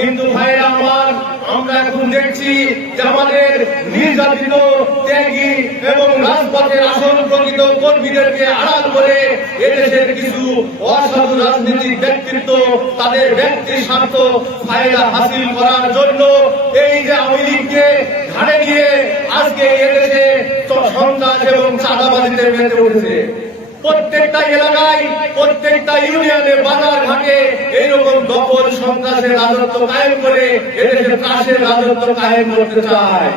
কিন্তু ভাইরা আমার, আমরা এখন দেখছি যে আমাদের নির্যাতিত, ত্যাগী এবং রাজপথের আসল প্রকৃত কর্মীদেরকে আড়াল করে এদেশের কিছু অসাধু রাজনৈতিক ব্যক্তিত্ব তাদের ব্যক্তি স্বার্থ ফায়দা হাসিল করার জন্য এই যে আওয়ামী লীগকে ঘাড়ে নিয়ে আজকে এদেশে সন্ত্রাস এবং চাঁদাবাজিতে মেতে উঠেছে। প্রত্যেকটা এলাকায়, প্রত্যেকটা ইউনিয়নে, বাজার ঘাটে এইরকম দখল সন্ত্রাসের রাজত্ব কায়েম করে এদেশের ত্রাসের রাজত্ব কায়েম করতে চায়।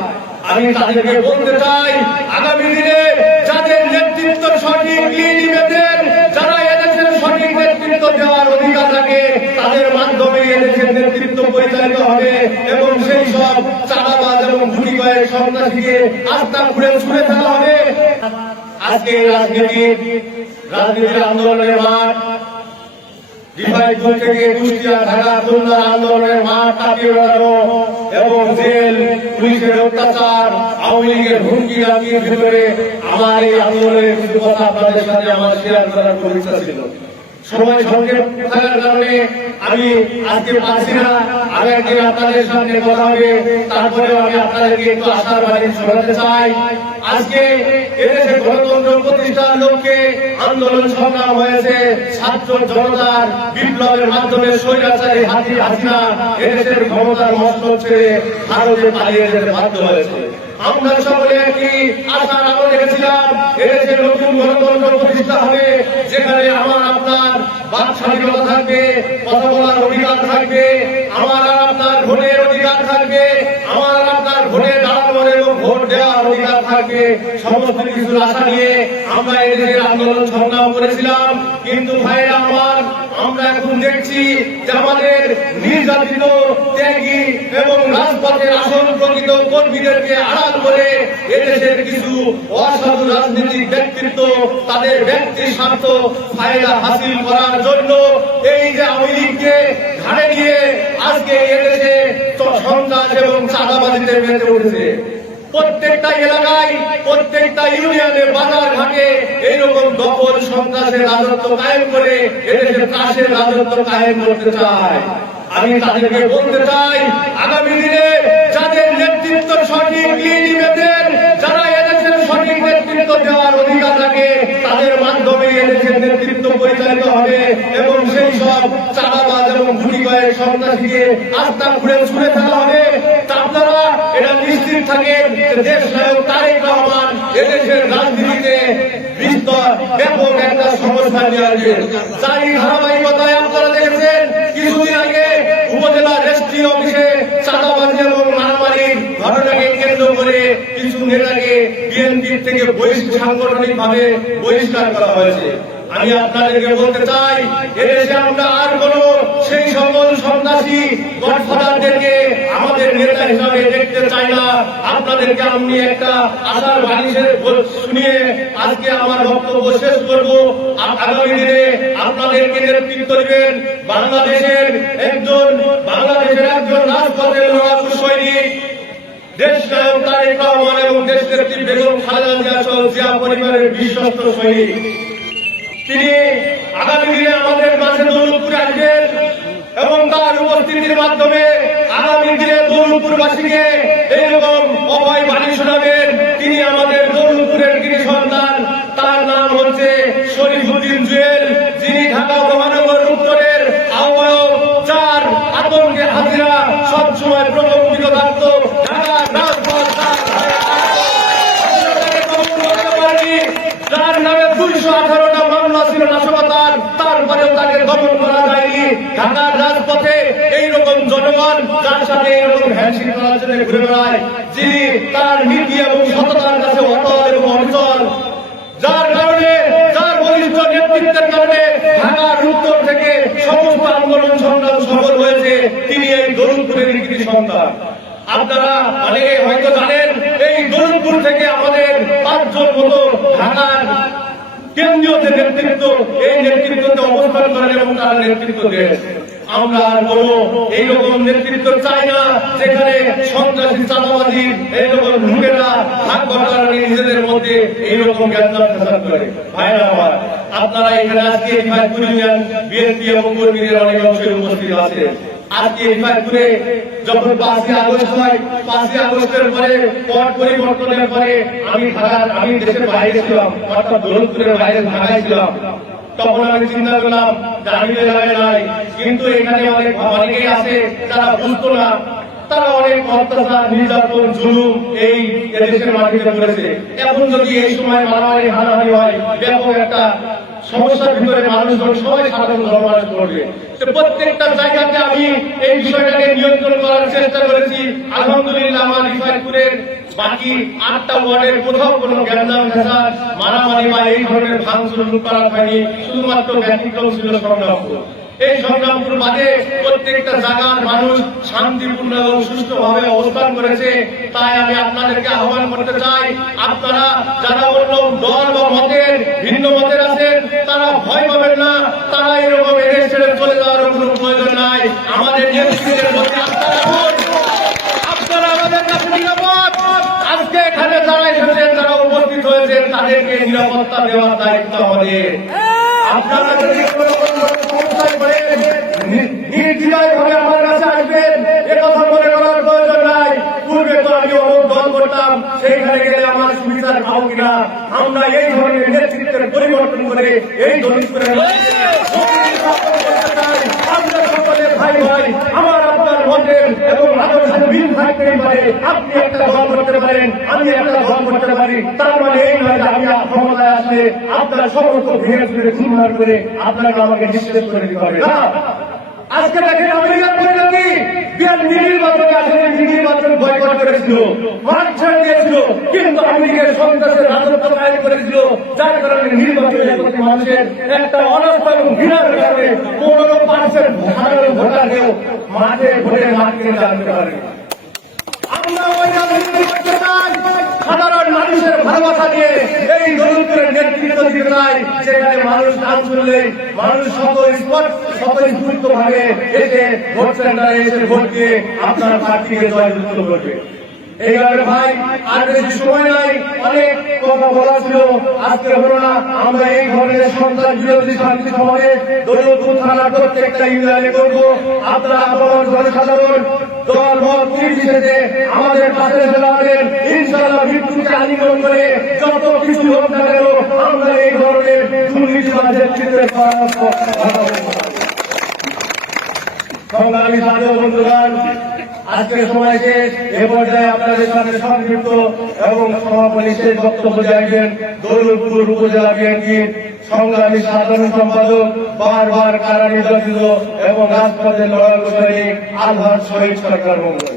আমি তাদেরকে বলতে চাই, আগামী দিনে যাদের নেতৃত্ব সঠিক লিড নেবেন, যারা এদেশের সঠিক নেতৃত্ব দেওয়ার অধিকার রাখে, তাদের মাধ্যমে এদেশের নেতৃত্ব পরিচালিত হবে এবং সেই সব চাঁদাবাজ এবং গুলি কয়েক সন্ত্রাসীকে আস্থা ঘুরে ছুড়ে ফেলা হবে। আজকে রাজনীতির আন্দোলনের মাঠ ডিভাইডপুর থেকে কুষ্টিয়া, ঢাকা, খুলনা আন্দোলনের মাঠ কাটিয়ে বেড়ানো এবং জেল, পুলিশের অত্যাচার, আওয়ামী লীগের হুমকি রাখিয়ে ভিতরে আমার এই আন্দোলনের কিছু কথা আপনাদের সাথে আমার শেয়ার করার খুব ইচ্ছা ছিল। সময় সংক্ষেপ থাকার কারণে আমি আজকে পারছি না। আমি একদিন আপনাদের সামনে কথা হবে, তারপরেও আমি আপনাদেরকে একটু আশার বাণী শোনাতে চাই। আজকে এদেশে গণতন্ত্র প্রতিষ্ঠার লক্ষ্যে আন্দোলন সংগ্রাম হয়েছে। ছাত্র জনতার বিপ্লবের মাধ্যমে স্বৈরাচারী হাসিনা এদেশের ক্ষমতার মস্তক ছেড়ে ভারতে পালিয়ে যেতে বাধ্য হয়েছে। আমরা সকলে একটি আশার আলো দেখেছিলাম, এদেশে নতুন গণতন্ত্র প্রতিষ্ঠা হবে, যেখানে আমার আপনার বাক স্বাধীনতা থাকবে, কথা বলার অধিকার থাকবে, আমার আপনার ভোটের অধিকার থাকবে, আমার আপনার ভোটে দাঁড়ানোর এবং ভোট দেওয়ার অধিকার থাকবে। সমস্ত কিছুর আশা নিয়ে আমরা এদেশের আন্দোলন সংগ্রাম করেছিলাম। কিন্তু ভাইরা আমার, আমরা এখন দেখছি যে আমাদের নির্যাতিত, ত্যাগী এবং রাজপথের আসল প্রকৃত কর্মীদেরকে আড়াল করে এদেশের কিছু অসাধু রাজনৈতিক ব্যক্তিত্ব তাদের ব্যক্তি স্বার্থ ফায়দা হাসিল করার জন্য এই যে আওয়ামী লীগকে ঘাড়ে নিয়ে আজকে এদেশে সন্ত্রাস এবং চাঁদাবাজিতে মেতে উঠেছে। প্রত্যেকটা এলাকায়, প্রত্যেকটা ইউনিয়নে, বাজার ঘাটে এইরকম দখল সন্ত্রাসের রাজত্ব কায়েম করে এদেশের ত্রাসের রাজত্ব কায়েম করতে চায়। আমি তাদেরকে বলতে চাই, আগামী দিনে যাদের নেতৃত্ব সঠিক লিড নেবেন, যারা এদেশের সঠিক নেতৃত্ব দেওয়ার অধিকার রাখে, তাদের মাধ্যমে এদেশের নেতৃত্ব পরিচালিত হবে এবং সেই সব চাঁদাবাজ এবং গুলি কয়েক সন্ত্রাসীকে আস্থা ঘুরে ছুড়ে ফেলা হবে। আপনারা এটা নিশ্চিত থাকেন যে দেশ নায়ক তারেক রহমান এদেশের রাজনীতিতে বিস্তর ব্যাপক একটা সমস্যা নিয়ে আসবেন। তারই ধারাবাহিকতায় আপনারা দেখেছেন কিছুদিন আগে উপজেলা রেজিস্ট্রি অফিসে চাঁদাবাজি এবং মারামারির ঘটনাকে কেন্দ্র করে কিছু নেতাকে বিএনপির থেকে সাংগঠনিক ভাবে বহিষ্কার করা হয়েছে। আমি আপনাদেরকে বলতে চাই, এদেশে আমরা আর কোন সেই সকল সন্ত্রাসী গডফাদারদেরকে আমাদের নেতা হিসাবে দেখতে চাই না। আপনাদেরকে আমি একটা আশার বাণী শুনিয়ে আজকে আমার বক্তব্য শেষ করব। আগামী দিনে আপনাদেরকে নেতৃত্ব দিবেন বাংলাদেশের একজন রাজপথের লড়াকু সৈনিক, দেশ নায়ক তারেক রহমান এবং দেশনেত্রী বেগম খালেদা জিয়া সহ জিয়া পরিবারের বিশ্বস্ত সৈনিক। তিনি আগামী দিনে আমাদের মাঝে দৌলতপুরে আসবেন এবং তার উপস্থিতির মাধ্যমে আগামী দিনে দৌলতপুরবাসীকে এইরকম অভয় বাণী শোনাবেন। তিনি আমাদের দৌলতপুরের কৃতি সন্তান, তার নাম হচ্ছে শরীফুদ্দিন জুয়েল, যিনি ঢাকা মহানগর উত্তরের আহ্বায়ক, যার আতঙ্কে হাজিরা সবসময় প্রকম্পিত থাকত। যার নামে 218টা মামলা ছিল নাশকতার, তারপরেও তাকে দমন করা যায়নি। ঢাকার রাজপথে এইরকম জনগণ যার সাথে এইরকম হ্যান্ডশেক করার জন্য ঘুরে বেড়ায়, যিনি তার নীতি এবং সততার কাছে অটল এবং অবিচল, যার বলিষ্ঠ নেতৃত্বের কারণে ঢাকার উত্তর থেকে সমস্ত আন্দোলন সংগ্রাম সফল হয়েছে। তিনি এই দৌলতপুরের কৃতি সন্তান। আপনারা অনেকে হয়তো জানেন, এই দৌলতপুর থেকে আমাদের 5 জন মতো ঢাকার কেন্দ্রীয় যে নেতৃত্ব, এই নেতৃত্বতে অবস্থান করেন এবং তারা নেতৃত্ব দেন। আমরা আর কোন এইরকম নেতৃত্ব চাই না যেখানে সন্ত্রাসী চাঁদাবাজি এইরকম ঢুকেরা ভাগ বটারা নিজেদের মধ্যে এইরকম জ্ঞান প্রচার করে। ভাইরা আমার, আপনারা এখানে আজকে বিএনপি এবং কর্মীদের অনেক অংশে উপস্থিত আছেন। আজকে রিফাইনপুরে যখন 5ই আগস্ট হয়, 5ই আগস্টের পরে পট পরিবর্তনের পরে আমি দেশের বাইরে ছিলাম, অর্থাৎ দৌলতপুরের বাইরে ঢাকায় ছিলাম। তখন আমি চিন্তা করলাম যে আমি এলাকায় নাই, কিন্তু এখানে অনেকেই আছে যারা বুঝতো না, তারা অনেক অত্যাচার নির্যাতন জুলুম এই দেশের মাটিতে করেছে। এখন যদি এই সময় মারামারি হানাহানি হয়, ব্যাপক একটা সমস্যার ভিতরে মানুষজন সবাই সাধারণ ধর্মাস করবে। প্রত্যেকটা জায়গাতে আমি এই বিষয়টাকে নিয়ন্ত্রণ করার চেষ্টা করেছি। আলহামদুলিল্লাহ আমার রিফাইনপুরের বাকি 8টা ওয়ার্ডের কোথাও কোনো গ্যাঞ্জাম ফ্যাসাদ মারামারি বা এই ধরনের ভাঙচুর লুটপাট হয়নি, শুধুমাত্র ব্যতিক্রম ছিল সংগ্রামপুর। এই সংগ্রামপুর বাদে প্রত্যেকটা জায়গার মানুষ শান্তিপূর্ণ এবং সুষ্ঠুভাবে অবস্থান করেছে। তাই আমি আপনাদেরকে আহ্বান করতে চাই, আপনারা যারা অন্য দল বা মতের ভিন্ন মতের আছেন তারা ভয় পাবেন না, তারা এরকম এড়িয়ে ছেড়ে চলে যাওয়ার কোনো প্রয়োজন নাই। আমাদের নেতৃত্বের মধ্যে আপনারা আমাদের কাছে নিরাপদ। আজকে এখানে যারা এসেছেন, যারা উপস্থিত হয়েছেন, তাদেরকে নিরাপত্তা দেওয়ার দায়িত্ব আমাদের। আপনারা যদি কোনো সমস্যায় পড়েন নির্দ্বিধায় আমার কাছে আসবেন, এ কথা মনে করার প্রয়োজন নাই। পূর্বে তো আমি অনেক দল করতাম, সেইখানে গেলে আমার সুবিধার খাও কিনা। আমরা এই ধরনের নেতৃত্বের পরিবর্তন করে এই দলিতপুরের আমরা সকলের ভাই ভাই, আমার আপনার মতের এবং আমার সাথে মিল থাকতেই পারে। আপনি একটা দল করতে পারেন, আমি একটা দল করতে পারি, তার মানে এই নয় যে আমি ক্ষমতায় আসলে আপনারা সমস্ত ভেঙে ফিরে চুরমার করে আপনাকে আমাকে নিঃশেষ করে দিতে হবে না। আজকে দেখেন আমেরিকার পরিণতি, নির্বাচনে আসলে নির্বাচন বয়কট করেছিল, মাঠ ছেড়ে দিয়েছিল, কিন্তু আমেরিকার সন্ত্রাসের রাজত্ব কায়েম করেছিল, যার কারণে নির্বাচনে মানুষের একটা অনাস্থা এবং ঘৃণার কারণে 15% সাধারণ ভোটারকেও মাঠে ভোটে মাঠ কিনে জানতে পারে। আমরা ওই রাজনীতি করতে চাই, সাধারণ মানুষের ভালোবাসা নিয়ে এই দলিতপুরের নেতৃত্ব দিতে চাই, সেখানে মানুষ নাম শুনলে মানুষ স্বতঃস্ফূর্ত ভাবে এসে ভোট সেন্টারে এসে ভোট দিয়ে আপনার প্রার্থীকে জয়যুক্ত করবে। এই কারণে ভাই আর বেশি সময় নাই, অনেক কথা বলা ছিল, আজকে হলো না। আমরা এই ধরনের সন্ত্রাস বিরোধী শান্তি সমাবেশ দৌলতপুর থানার প্রত্যেকটা ইউনিয়নে করব। আপনারা আপনার জনসাধারণ দল মত নির্বিশেষে আমাদের পাশে এসে দাঁড়াবেন। ইনশাআল্লাহ মৃত্যুকে আলিঙ্গন করে যত কিছু হোক না কেন আমরা এই ধরনের দুর্নীতিবাজের চিত্রের সংগ্রামী সাথী বন্ধুগণ, আজকের সময় শেষ। এ পর্যায়ে আপনাদের সামনে সংক্ষিপ্ত এবং সমাপনী শেষ বক্তব্য রাখবেন দৌলতপুর উপজেলা বিএনপির সংগ্রামী সাধারণ সম্পাদক, বারবার কারা নির্যাতিত এবং রাজপথে লড়াই সৈনিক আলহাজ শহীদ সরকার মঙ্গল।